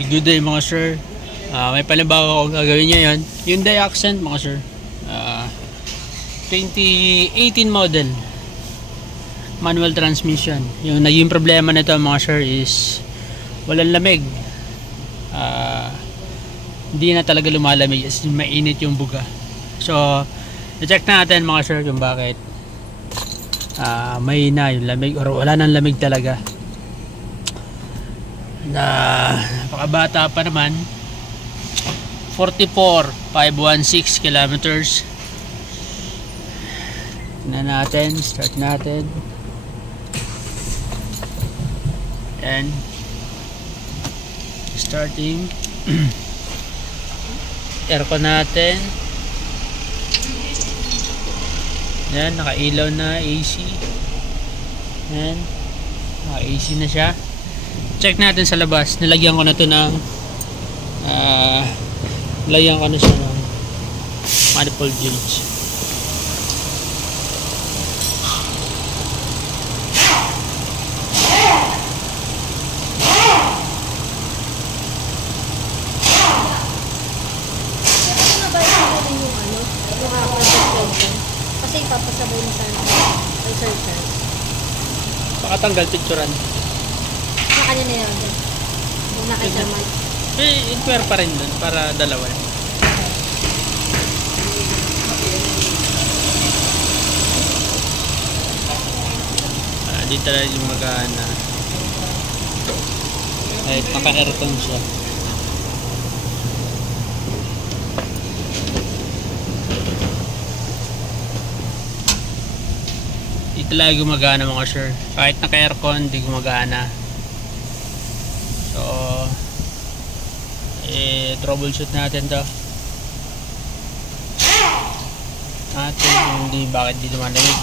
Good day mga sir. May panibago akong gagawin ngayon. Hyundai Accent mga sir. 2018 model. Manual transmission. Yung naging problema nito mga sir is walang lamig. Hindi na talaga lumalamig. As in, mainit yung buga. So, i-check natin mga sir kung bakit may na yung lamig or wala nang lamig talaga. Na napakabata pa naman. 44,516 kilometers. Na natin, start natin. And starting. Aircon natin. Yan, nakailaw na AC. Yan, naka AC na siya. Check natin sa labas. Nilagyan ko na to ng nilagyan ko na siya ng manifold gauge. Kasi ipapasabay mo sa researchers. Pakatanggal picturean. Kanina yun. Kung nakasama. I-inquire pa rin dun para dalawa. Dito na yung magana. Kahit naka-aircon siya. Dito lang gumagana mga sir. Kahit naka-aircon, di gumagana. So, troubleshoot natin to. Natin hindi bakit di lumalamig.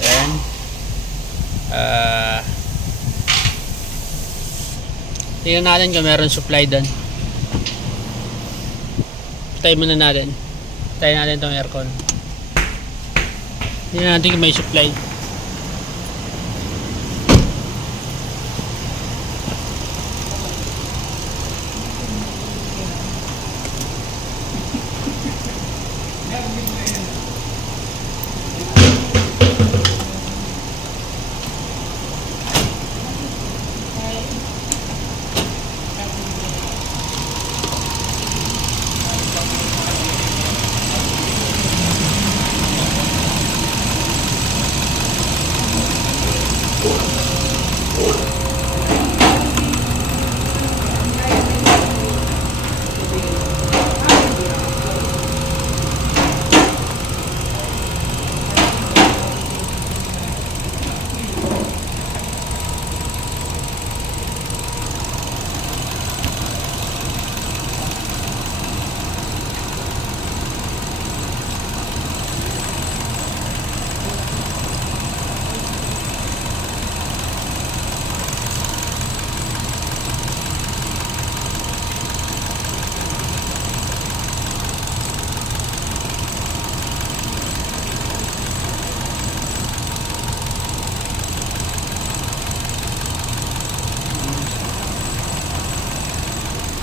Then, tingnan natin kung meron supply doon. Patay muna natin. Patayin natin itong aircon. Tingnan natin kung may supply.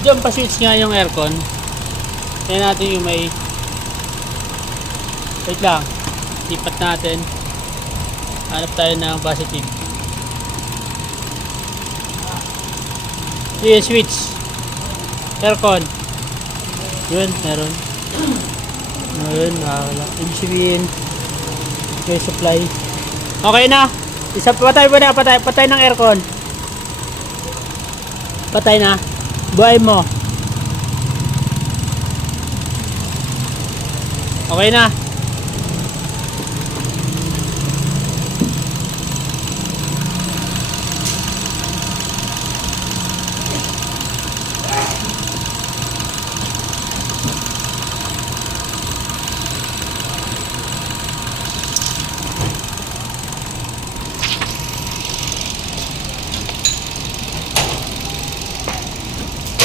Diyan pa-switch nga yung aircon. Tingnan natin yung may wait lang. Lipat natin. Hanap tayo ng positive. Yung switch. Aircon. Yun, meron. Yun, nakakala. Ibig sabihin, may supply. Okay na. Isa, patay mo na. Patay ng aircon. Patay na. Buhay mo. Okay na.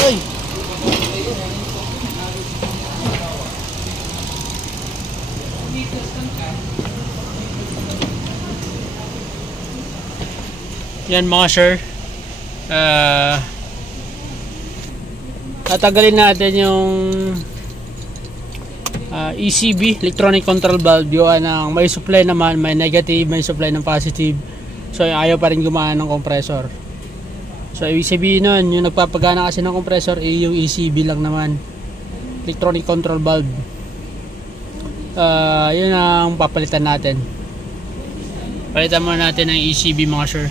Uy. Yan mga sir. Tatagalin natin yung ECB, electronic control valve. Yung may supply naman, may negative, may supply ng positive. So ayaw pa rin gumana ng compressor. So ibig sabihin nun, yung nagpapagana kasi ng compressor yung ECB lang naman, electronic control valve. Yun ang papalitan natin. Palitan muna natin ng ECB mga sir.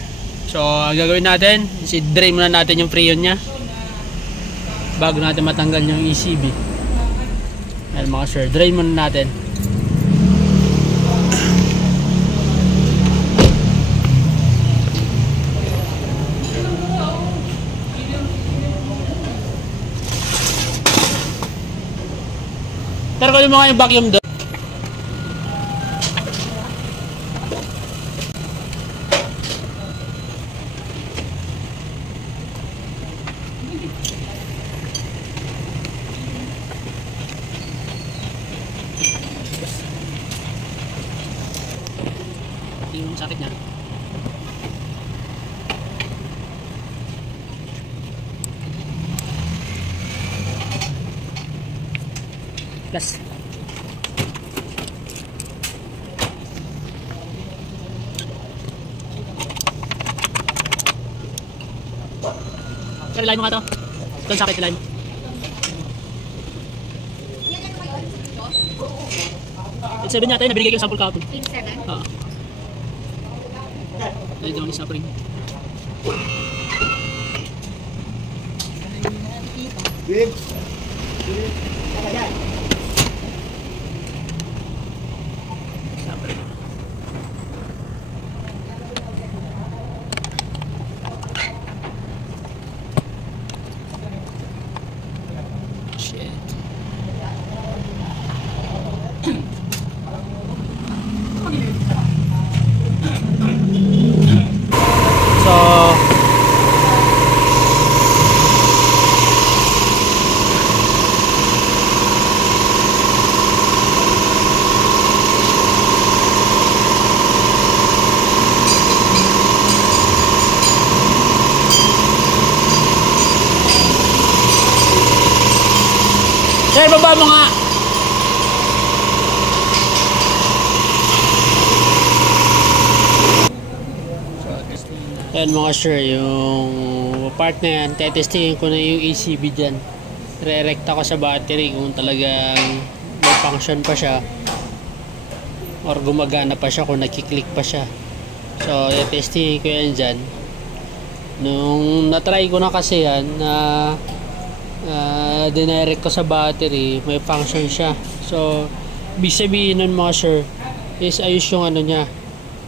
So ang gagawin natin is i-drain muna natin yung freon nya bago natin matanggal yung ECB. Ayan mga sir, drain muna natin. Tara ko yung mga yung vacuum doon. Yung sakit niya. Plus. Kailan mo nga to? Doon sakit ilan? It's 7 yata yun, nabinigay ko yung sample kahapon. 7? Oo. Dahil daw ni suffering. Shit. Sir, baba mo nga. Ayan mga sir, yung part na yan, tetestingin ko na yung ECB dyan. Re-recta ko sa battery kung talagang may function pa siya or gumagana pa siya, kung nakiklik pa siya. So, tetestingin ko yan dyan. Nung natry ko na kasi yan na dinirect ko sa battery, may function siya. So ibig sabihin nun mga sir is ayos yung ano niya,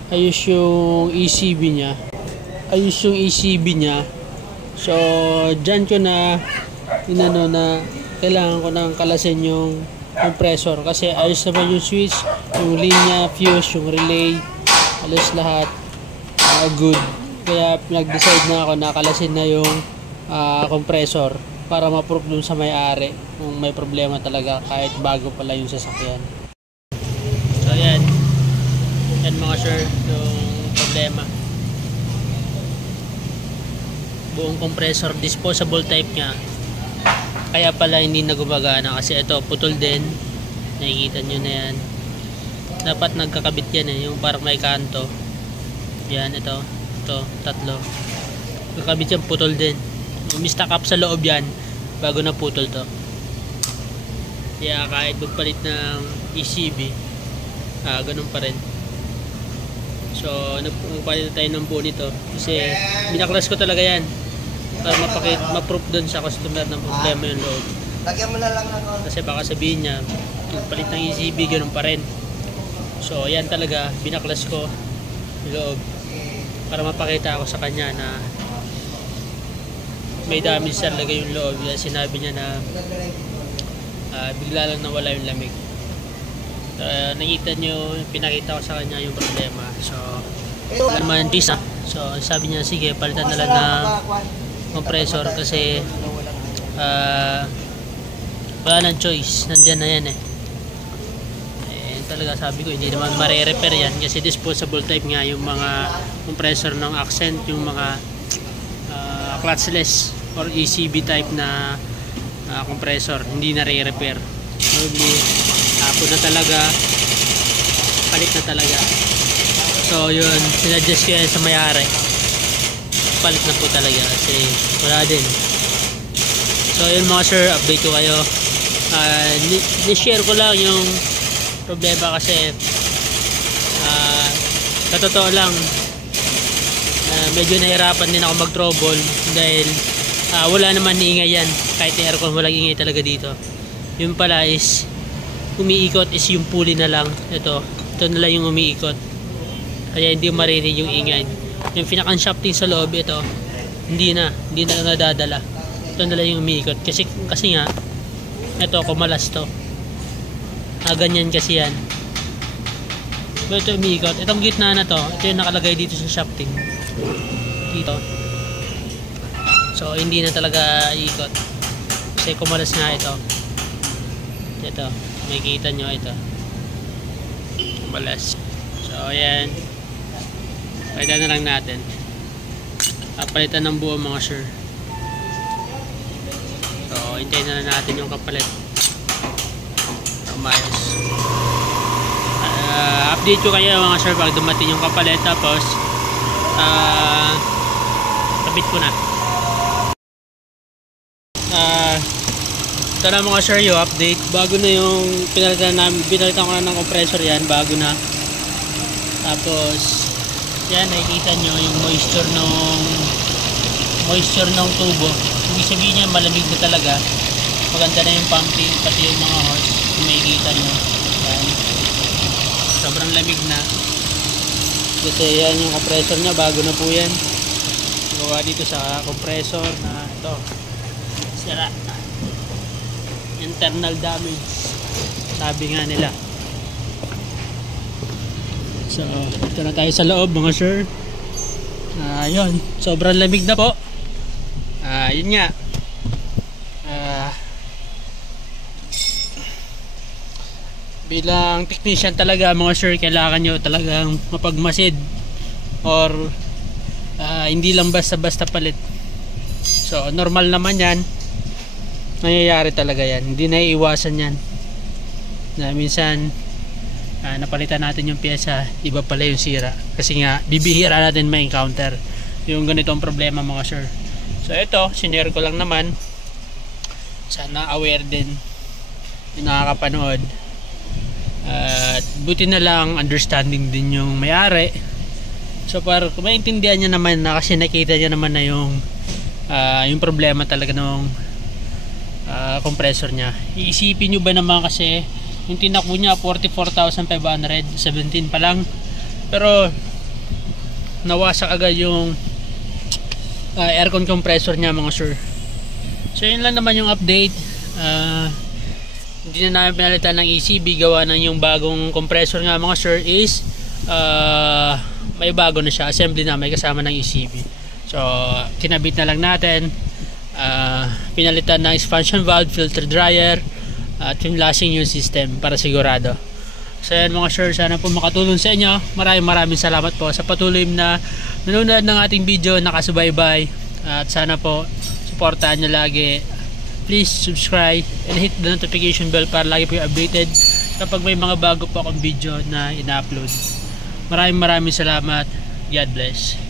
ayos yung ECB niya, ayos yung ECB niya. So dyan ko na inano na kailangan ko nang kalasin yung compressor kasi ayos naman yung switch, yung linya, fuse, yung relay, alas lahat good. Kaya nag-decide na ako na kalasin na yung compressor para ma-proof dun sa may-ari kung may problema talaga kahit bago pala yung sasakyan. So yan mga sir yung problema. Buong compressor, disposable type nya, kaya pala hindi na gumagana kasi ito putol din, nakikita nyo na yan. Dapat nagkakabit yan yung parang may kanto yan, ito tatlo kakabit yan, putol din. Umistak up sa loob yan bago na putol to. Kaya kahit magpalit ng ECB ganun pa rin. So nagpalit tayo ng buo nito kasi binaklas ko talaga yan para ma-proof dun sa customer ng problema yung loob. Lagyan mo na lang ako. Kasi baka sabihin niya nagpalit ng ECB ganun pa rin. So yan talaga, binaklas ko yung loob para mapakita ako sa kanya na may damage talaga yung loob. Sinabi niya na bigla lang nawala yung lamig. Nakita nyo, pinakita ko sa kanya yung problema. So naman pisa. So sabi niya sige palitan na lang ng compressor kasi wala nang choice, nandyan na yan eh. And talaga, sabi ko hindi naman mare-repair yan kasi disposable type nga yung mga compressor ng Accent, yung mga clutchless or ECB type na compressor, hindi na re-repair. Probably tapon na talaga, palit na talaga. So yun, sinadjust ko yan sa may-ari, palit na po talaga kasi wala din. So yun mga sir, update ko kayo. Ni-share ko lang yung problema kasi sa totoo lang medyo nahirapan din ako mag-trouble dahil wala naman ingay yan, kahit yung aircon walang ingay talaga dito. Yun pala is umiikot is yung pulley na lang, ito na lang yung umiikot, kaya hindi marinig yung ingay. Yung pinakang shafting sa loob, ito hindi na nadadala, ito na lang yung umiikot kasi nga ito kumalas to, ganyan kasi yan. Ito umiikot, itong gitna na to, ito yung nakalagay dito sa shafting dito, so hindi na talaga iikot kasi kumalas nga ito. Makikita nyo ito kumalas. So ayan, palitan na lang natin, palitan ng buo mga sir. So hintayin na lang natin yung kapalit. Umayos. Update ko kayo mga sir pag dumating yung kapalit, tapos kabit ko na. Ito na mga sir yung update, bago na yung pinalitan ko na ng compressor yan, bago na. Tapos yan, nakikita nyo yung moisture ng tubo. Ibig sabihin niya malamig na talaga, maganda na yung pumping, pati yung mga hose, kung makikita nyo yan, sobrang lamig na kasi yan yung compressor nya, bago na po yan. Gawa dito sa compressor na ito, sira, internal damage sabi nga nila. So ito na tayo sa loob mga sir. Yun, sobrang lamig na po. Yun nga, bilang technician talaga mga sir, kailangan nyo talagang mapagmasid or hindi lang basta-basta palit. So normal naman yan, nangyayari talaga yan, hindi na iiwasan yan na minsan napalitan natin yung pyesa, iba pala yung sira kasi nga bibihira natin ma-encounter yung ganitong problema mga sir. So ito, sinare ko lang naman, sana aware din yung nakakapanood, at buti na lang understanding din yung may-ari. So para kung maintindihan niya naman na, kasi nakita niya naman na yung problema talaga ng compressor niya. Iisipin nyo ba naman kasi yung tinakbo niya 44,517 pa lang, pero nawasak agad yung aircon compressor niya mga sir. So yun lang naman yung update. Hindi na namin pinalitan ng ECB, gawa ng yung bagong compressor nga mga sir is may bago na siya, assembly na may kasama ng ECB. So kinabit na lang natin, pinalitan ng expansion valve, filter dryer, at yung lashing yung system para sigurado. So yan mga sir, sana po makatulong sa inyo. Maraming salamat po sa patuloy na nanonood ng ating video, nakasubaybay, at sana po supportahan nyo lagi. Please subscribe and hit the notification bell para lagi po updated kapag may mga bago po akong video na ina-upload. Maraming salamat. God bless.